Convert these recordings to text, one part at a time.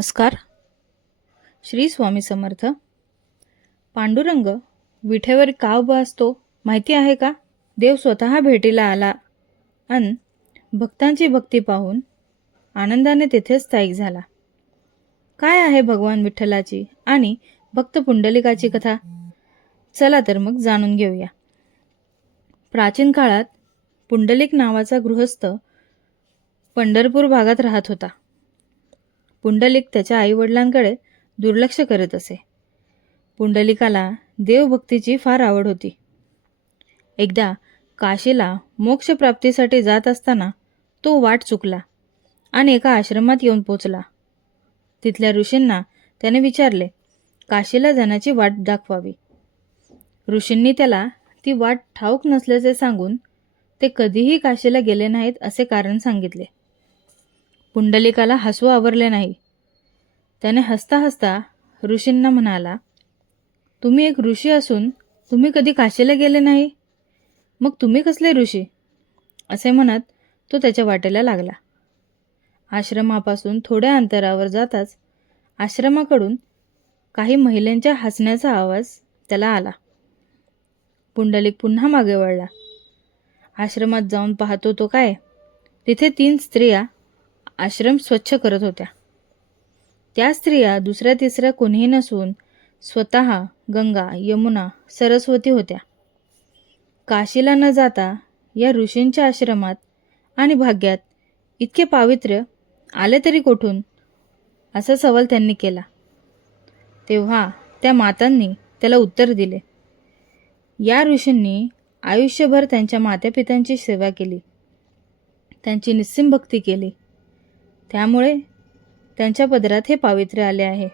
नमस्कार. श्री स्वामी समर्थ. पांडुरंग विठेवर का उभा असतो माहिती आहे का? देव स्वतः भेटीला आला अन भक्तांची भक्ती पाहून आनंदाने तेथेच स्थायिक झाला. काय आहे भगवान विठ्ठलाची आणि भक्त पुंडलिकाची कथा? चला तर मग जाणून घेऊया. प्राचीन काळात पुंडलिक नावाचा गृहस्थ पंढरपूर भागात राहत होता. पुंडलिक त्याच्या आईवडिलांकडे दुर्लक्ष करत असे. पुंडलिकाला देवभक्तीची फार आवड होती. एकदा काशीला मोक्षप्राप्तीसाठी जात असताना तो वाट चुकला आणि एका आश्रमात येऊन पोचला. तिथल्या ऋषींना त्याने विचारले, काशीला जाण्याची वाट दाखवावी. ऋषींनी त्याला ती वाट ठाऊक नसल्याचे सांगून ते कधीही काशीला गेले नाहीत असे कारण सांगितले. पुंडलिकाला हसू आवरले नाही. त्याने हसता हसता ऋषींना म्हणाला, तुम्ही एक ऋषी असून तुम्ही कधी काशीला गेले नाही, मग तुम्ही कसले ऋषी? असे म्हणत तो त्याच्या वाटेला लागला. आश्रमापासून थोड्या अंतरावर जाताच आश्रमाकडून काही महिलांच्या हसण्याचा आवाज त्याला आला. पुंडलिक पुन्हा मागे वळला. आश्रमात जाऊन पाहतो तो काय, तिथे 3 स्त्रिया आश्रम स्वच्छ करत होत्या. त्या स्त्रिया दुसऱ्या तिसऱ्या कोणीही नसून स्वतः गंगा, यमुना, सरस्वती होत्या. काशीला न जाता या ऋषींच्या आश्रमात आणि भाग्यात इतके पावित्र्य आले तरी कोठून, असा सवाल त्यांनी केला. तेव्हा त्या मातांनी त्याला उत्तर दिले, या ऋषींनी आयुष्यभर त्यांच्या मातापित्यांची सेवा केली, त्यांची निस्सीम भक्ती केली, त्यामुळे त्यांच्या पदरात हे पावित्र्य आले आहे.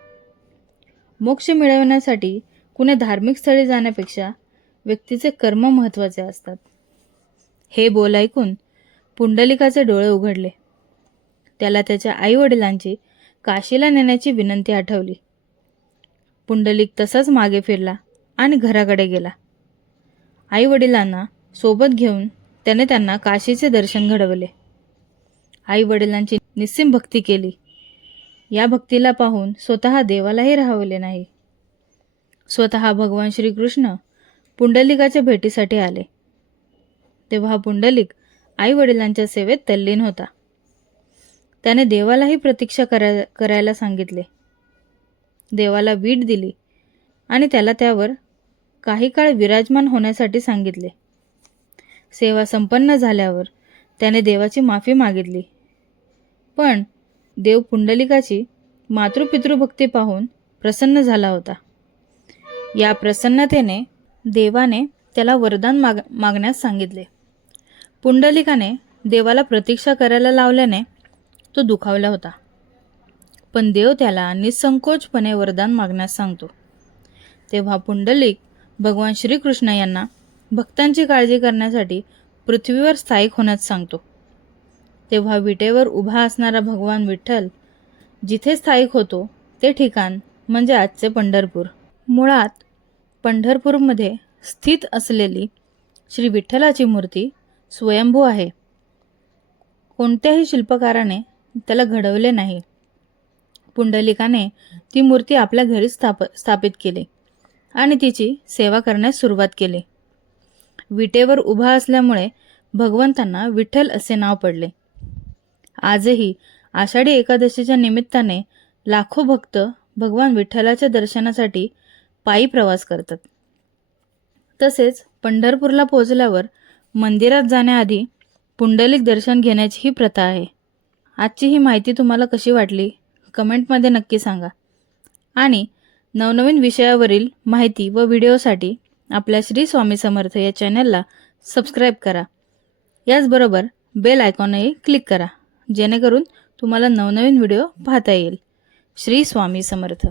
मोक्ष मिळवण्यासाठी कुणी धार्मिक स्थळी जाण्यापेक्षा व्यक्तीचे कर्म महत्त्वाचे असतात. हे बोल ऐकून पुंडलिकाचे डोळे उघडले. त्याला त्याच्या आईवडिलांची काशीला नेण्याची विनंती आठवली. पुंडलिक तसाच मागे फिरला आणि घराकडे गेला. आईवडिलांना सोबत घेऊन त्याने त्यांना काशीचे दर्शन घडवले. आईवडिलांची निस्सीम भक्ती केली. या भक्तीला पाहून स्वतः देवालाही राहवले नाही. स्वतः भगवान श्रीकृष्ण पुंडलिकाच्या भेटीसाठी आले. तेव्हा पुंडलिक आईवडिलांच्या सेवेत तल्लीन होता. त्याने देवालाही प्रतीक्षा करायला सांगितले. देवाला वीट दिली आणि त्याला त्यावर काही काळ विराजमान होण्यासाठी सांगितले. सेवा संपन्न झाल्यावर त्याने देवाची माफी मागितली. पण देव पुंडलिकाची मातृपितृभक्ती पाहून प्रसन्न झाला होता. या प्रसन्नतेने देवाने त्याला वरदान मागण्यास सांगितले. पुंडलिकाने देवाला प्रतीक्षा करायला लावल्याने तो दुखावला होता. पण देव त्याला निसंकोचपणे वरदान मागण्यास सांगतो. तेव्हा पुंडलिक भगवान श्रीकृष्ण यांना भक्तांची काळजी करण्यासाठी पृथ्वीवर स्थायिक होण्यास सांगतो. तेव्हा विटेवर उभा असणारा भगवान विठ्ठल जिथे स्थायिक होतो ते ठिकाण म्हणजे आजचे पंढरपूर. मुळात पंढरपूरमध्ये स्थित असलेली श्री विठ्ठलाची मूर्ती स्वयंभू आहे. कोणत्याही शिल्पकाराने त्याला घडवले नाही. पुंडलिकाने ती मूर्ती आपल्या घरी स्थापित केली आणि तिची सेवा करण्यास सुरुवात केली. विटेवर उभा असल्यामुळे भगवंतांना विठ्ठल असे नाव पडले. आजही आषाढी एकादशीच्या निमित्ताने लाखो भक्त भगवान विठ्ठलाच्या दर्शनासाठी पायी प्रवास करतात. तसेच पंढरपूरला पोहोचल्यावर मंदिरात जाण्याआधी पुंडलिक दर्शन घेण्याची ही प्रथा आहे. आजची ही माहिती तुम्हाला कशी वाटली कमेंटमध्ये नक्की सांगा. आणि नवनवीन विषयावरील माहिती व व्हिडिओसाठी आपल्या श्री स्वामी समर्थ या चॅनलला सबस्क्राईब करा. याचबरोबर बेल आयकॉनही क्लिक करा, जेणेकरून तुम्हाला नवनवीन व्हिडिओ पाहता येईल. श्री स्वामी समर्थ.